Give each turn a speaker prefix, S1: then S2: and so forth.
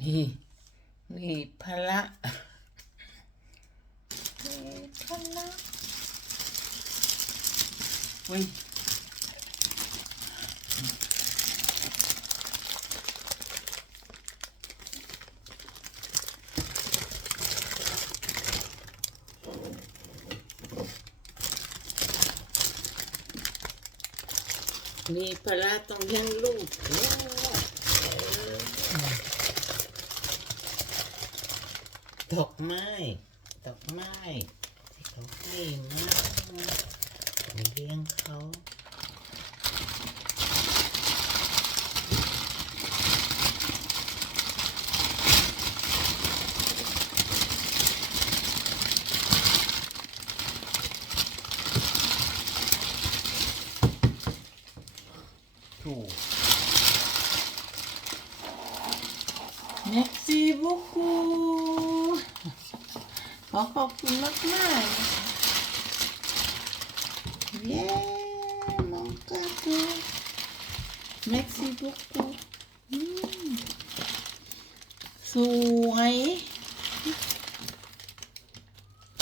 S1: นี่นี่พละนี่พละอุ้ยนี่พละต้องเลี้ยงลูกโอ้ ดอกไม้ดอกไม้ที่เขาให้มาเลี้ยงเขาถูก Merci beaucoup ขอขอบคุณมากมากเย้มองกาตู Merci beaucoup อืมสวย